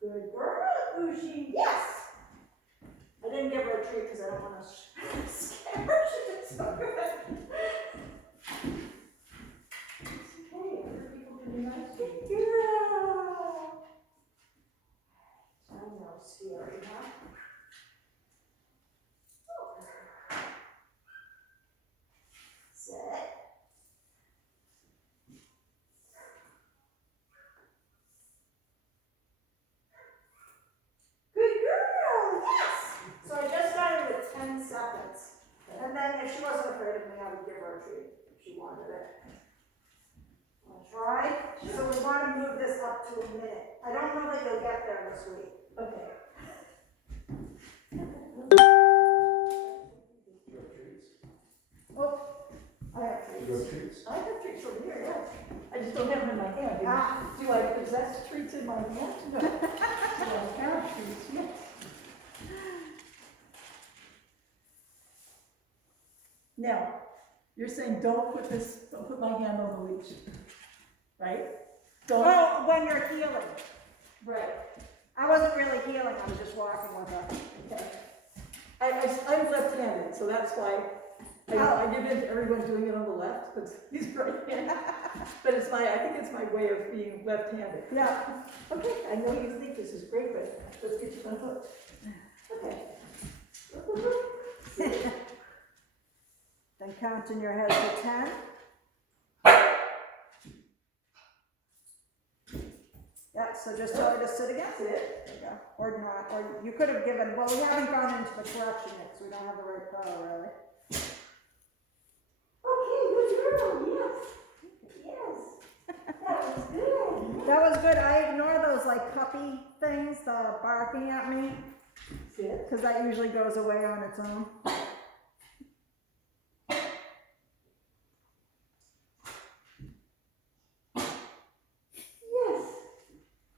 Good girl, Khushi. Yes. I didn't give her a treat because I don't want to scare her. She did so good. It's okay. Other people can be nice to you. Good girl. I know, scary, huh? Sit. Good girl, yes! So I just started with 10 seconds. And then if she wasn't afraid of me, I would give her a treat if she wanted it. I'll try. So we want to move this up to a minute. I don't know that you'll get there this week. Okay. Oh, I have treats. You have treats? I have treats over here, yes. I just don't have them in my hand. Do I possess treats in my hand? No. So I have treats, yes. Now, you're saying don't put my hand on the leash, right? Don't. Oh, when you're healing. Right. I wasn't really healing, I was just walking with her. Okay. I'm left-handed, so that's why I give in to everyone doing it on the left, but he's right-handed. But I think it's my way of being left-handed. Yeah. Okay, I know you think this is great, but let's get you unhooked. Okay. Then count in your head to 10. Yeah, so just tell her to sit again. Sit. There you go. Or not, or you could have given, well, we haven't gone into the correction yet, so we don't have the right color, really. Okay, good girl, yes. Yes. That was good. That was good. I ignore those like puppy things, the barking at me, Sit. because that usually goes away on its own. Yes.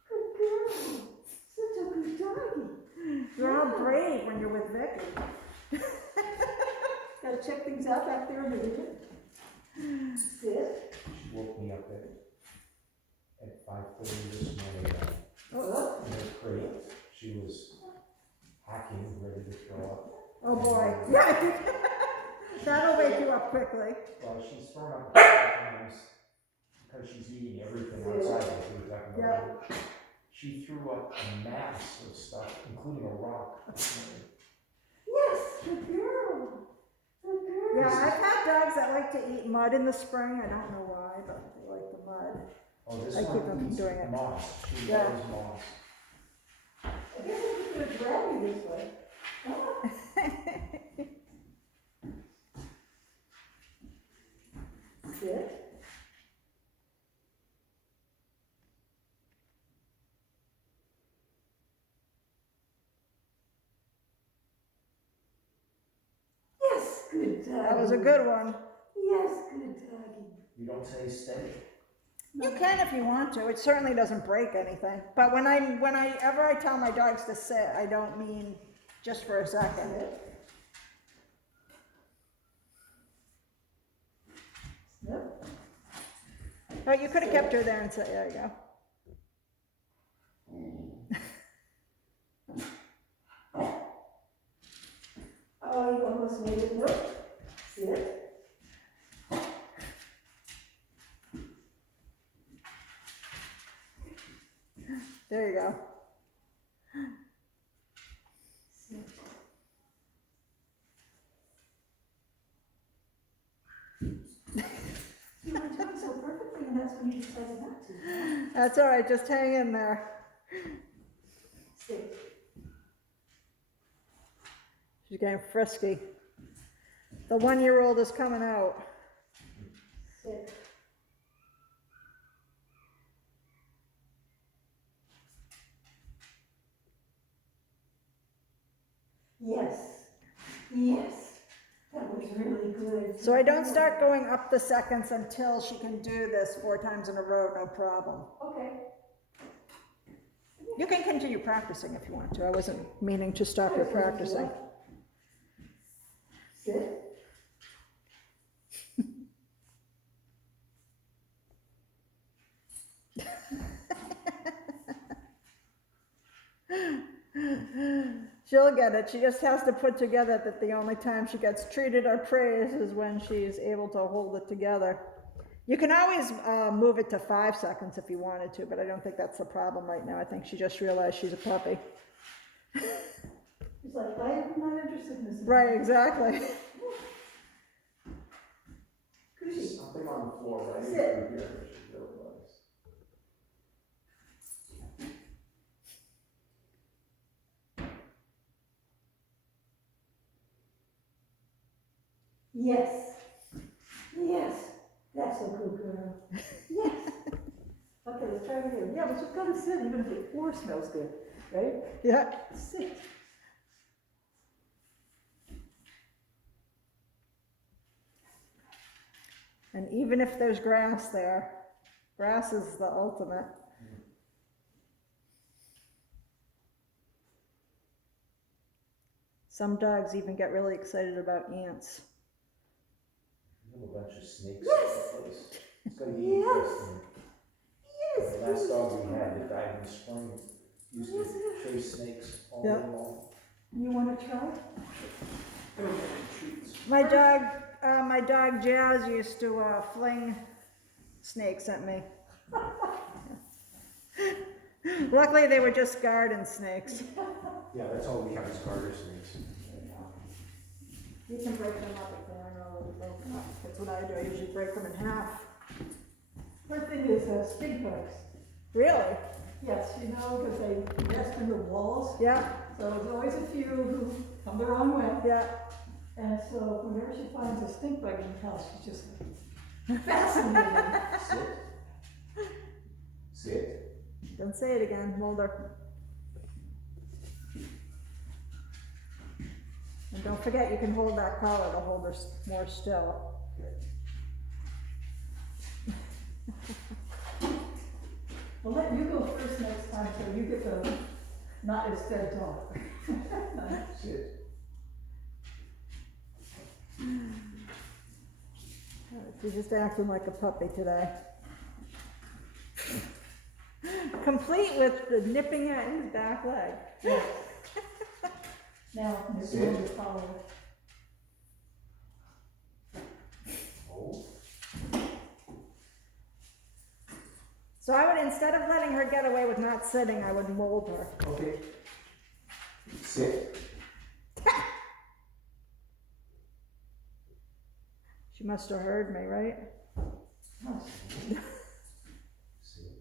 Good girl. Such a good doggy. You're all brave when you're with Vicky. Gotta check things out back there in the room. Sit. She woke me up at 5:30 this morning. Oh, In her crate, she was hacking, ready to throw up. Oh boy. Right. That'll wake you up quickly. Well, she's thrown up a couple of times because she's eating everything outside the food. Yep. She threw up a mass of stuff, including a rock. yes, good girl. Good girl. Yeah, I've had dogs that like to eat mud in the spring. I don't know why, but they like the mud. Oh, this I keep them one from eats doing it. moss. She Yeah. loves moss. I guess I'm just gonna drag you this way. Sit. Yes, good doggy. That was a good one. Yes, good doggy. You don't say steady. You can if you want to. It certainly doesn't break anything. But whenever I tell my dogs to sit, I don't mean just for a second. Sit. Snip. But you could have kept her there and said, there you go. Oh, you almost made it work. Sit. There you go. Sit. You were doing so perfectly, and that's when you decided not to. That's all right. Just hang in there. Sit. She's getting frisky. The 1-year-old is coming out. Sit. Yes. Yes. That was really good. So I don't start going up the seconds until she can do this 4 times in a row, no problem. Okay. You can continue practicing if you want to. I wasn't meaning to stop your practicing. Sit. She'll get it. She just has to put together that the only time she gets treated or praised is when she's able to hold it together. You can always move it to 5 seconds if you wanted to, but I don't think that's the problem right now. I think she just realized she's a puppy. He's like, I'm not interested in this. Right, exactly. Khushi. Something on the floor right Sit. here, which is really nice. Yes. Yes. That's a good girl. Yes. Okay, let's try it again. Yeah, but you've got to sit even if the floor smells good, right? Yeah. Sit. And even if there's grass there, grass is the ultimate. Some dogs even get really excited about ants. We have a bunch of snakes Yes. in the place. It's gonna be Yes. interesting. Yes. The last dog we had that died in the spring used Yes, to chase snakes all Yeah. day long. You want to try? They were getting treats. My dog Jazz used to fling snakes at me. Luckily, they were just garden snakes. Yeah, that's all we have is garter snakes. You can break them up if they're not already broken up. That's what I do. I usually break them in half. First thing is stink bugs. Really? Yes, you know, because they nest in the walls. Yeah, So there's always a few who come the wrong way. yeah. And so whenever she finds a stink bug in the house, she's just fascinated. Sit. Sit. Don't say it again, Mulder. And don't forget, you can hold that collar to hold her more still. We'll let you go first next time so you get the not as dead dog. Sit. She's just acting like a puppy today. Complete with the nipping at his back leg. Yes. Now, Miss Sit. Linda follow. Oh. So I would, instead of letting her get away with not sitting, I would mold her. Okay. Sit. She must have heard me, right? Sit.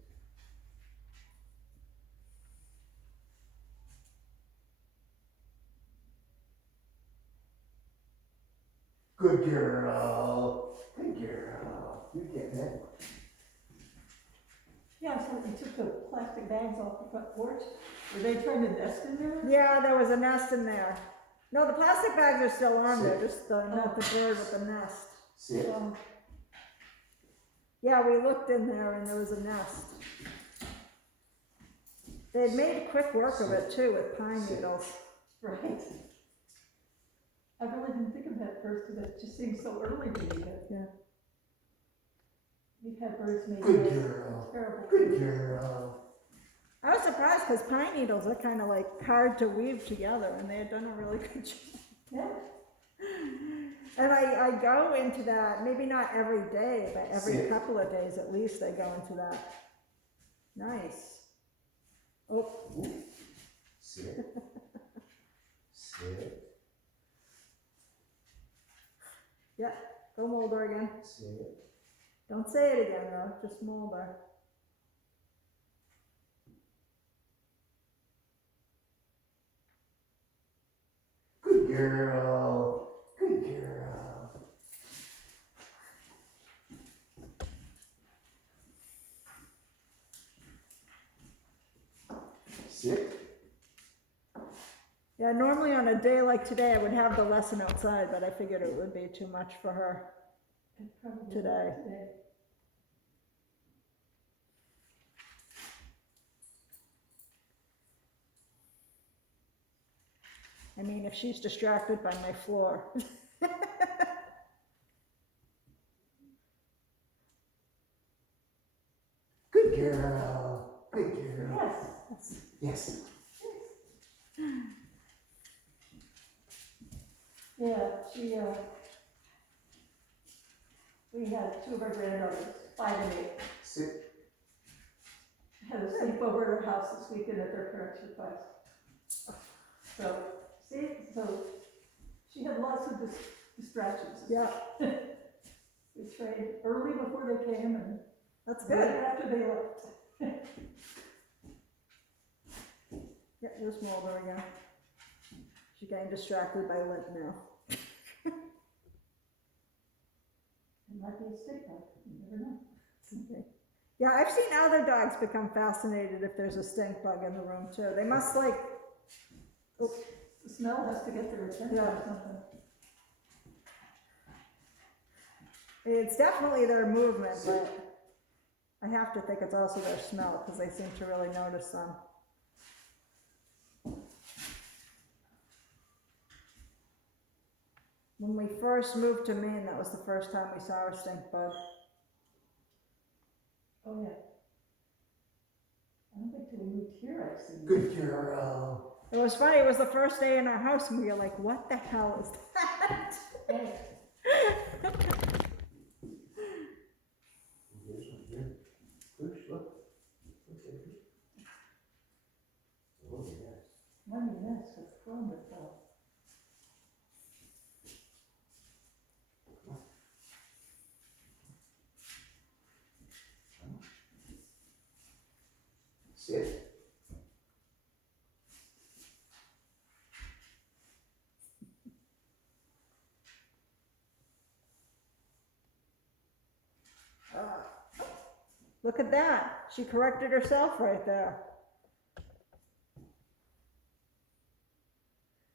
Good girl. Good girl. You get that. Yeah, so you took the plastic bags off the front porch. Were they trying to nest in there? Yeah, there was a nest in there. No, the plastic bags are still on there, just not the bird with the nest. Sit. Yeah, we looked in there and there was a nest. They had made quick work of it too with pine needles. Right. I really didn't think of that first because it just seemed so early to me. But Yeah. we've had birds make Good nests. girl. Terrible. Good girl. I was surprised because pine needles are kind of like hard to weave together and they had done a really good job. Yeah. And I go into that, maybe not every day, but every Sit. couple of days at least I go into that. Nice. Oh, Ooh. Sit. Sit. yeah, go Mulder again. Sit. Don't say it again though, just Mulder. Good girl. Good girl. Sit. Yeah, normally on a day like today I would have the lesson outside, but I figured it would be too much for her. Probably Today. I mean, if she's distracted by my floor. Good girl. Good girl. Yes. Yes. Yeah, we had two of our granddaughters, 5 and 8. Sit. Had a sleepover at her house this weekend at their parents' request. So she had lots of distractions. Yeah, We trained early before they came and that's late good. after they left. Yeah, there's Mulder again. She's getting distracted by Lint now. It might be a stink bug, you never know. Okay. Yeah, I've seen other dogs become fascinated if there's a stink bug in the room too. They must like, The smell has to get their attention Yeah. or something. it's definitely their movement, but I have to think it's also their smell because they seem to really notice them. When we first moved to Maine, that was the first time we saw a stink bug. Oh, yeah. I don't think till we moved here I've seen Good girl. It was funny, it was the first day in our house and we were like, what the hell is that? it. Here's one here. Khush, look. Look at it. Oh, yes. Money nest with wonderful. Sit. Look at that. She corrected herself right there.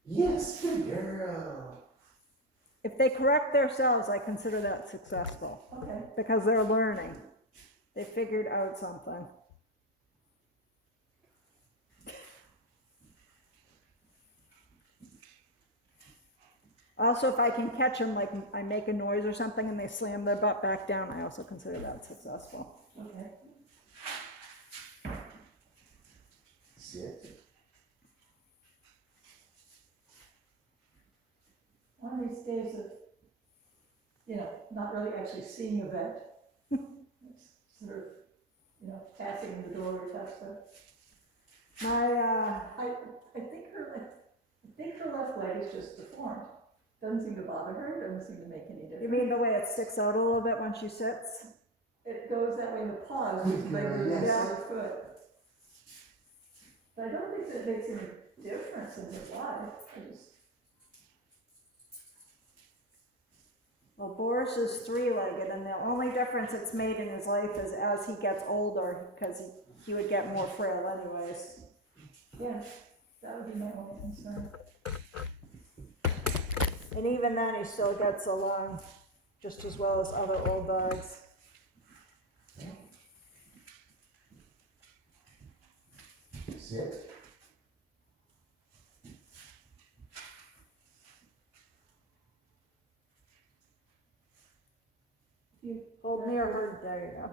Yes, good girl. If they correct themselves, I consider that successful Okay. because they're learning. They figured out something. Also, if I can catch them, like I make a noise or something and they slam their butt back down, I also consider that successful. Okay. Sit. One of these days of, not really actually seeing a vet. It's sort of, passing the door or touch them. I think her left leg is just deformed. Doesn't seem to bother her, doesn't seem to make any difference. You mean the way it sticks out a little bit when she sits? It goes that way in the paws, Good just like girl, the yes. other foot. But I don't think that makes any difference in her life. Well, Boris is three-legged, and the only difference it's made in his life is as he gets older, because he would get more frail anyways. Yeah, that would be my only concern. And even then, he still gets along just as well as other old dogs. Sit. You hold near her, there you go.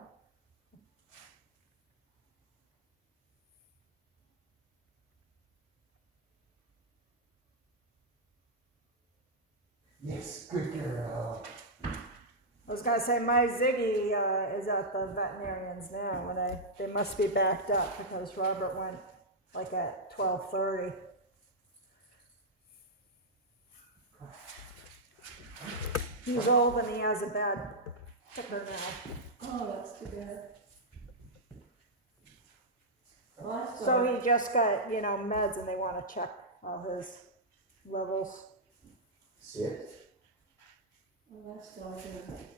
Yes, good girl. I was gonna say, my Ziggy is at the veterinarian's now, and they must be backed up because Robert went like at 12:30. He's old and he has a bad ticker now. Oh, that's too bad. Last So dog, he just got, meds and they wanna check all his levels. Sit. last dog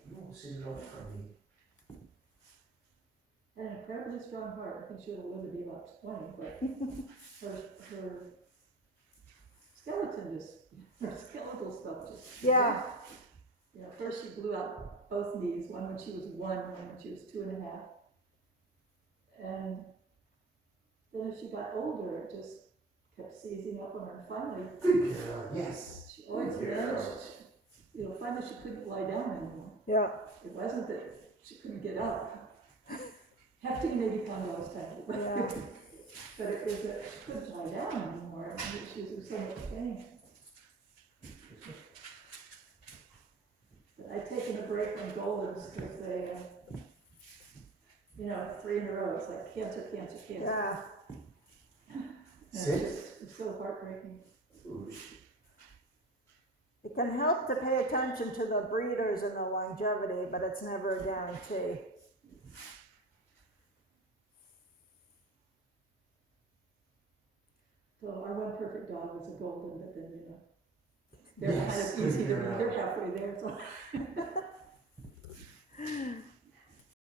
No, sit it up from me. had an incredibly strong heart. I think she would have lived to be about 20, but her skeleton her skeletal stuff just. Yeah, First she blew out both knees, one when she was 1, one when she was 2.5. And then as she got older, it just kept seizing up on her. And finally, Good girl, yes. she always Good girl. managed, finally she couldn't lie down anymore. yeah. It wasn't that she couldn't get up. Hefty maybe condos time, but Yeah. but it was that she couldn't lie down anymore. She was in so much pain. break when Goldens, because they, 3 in a row, it's like cancer, cancer, cancer. Yeah. And Six? it's so heartbreaking. Oosh. It can help to pay attention to the breeders and the longevity, but it's never a guarantee. So our one perfect dog was a Golden, but then, they're Yes, kind of easy to figure it read, out. they're halfway there, so.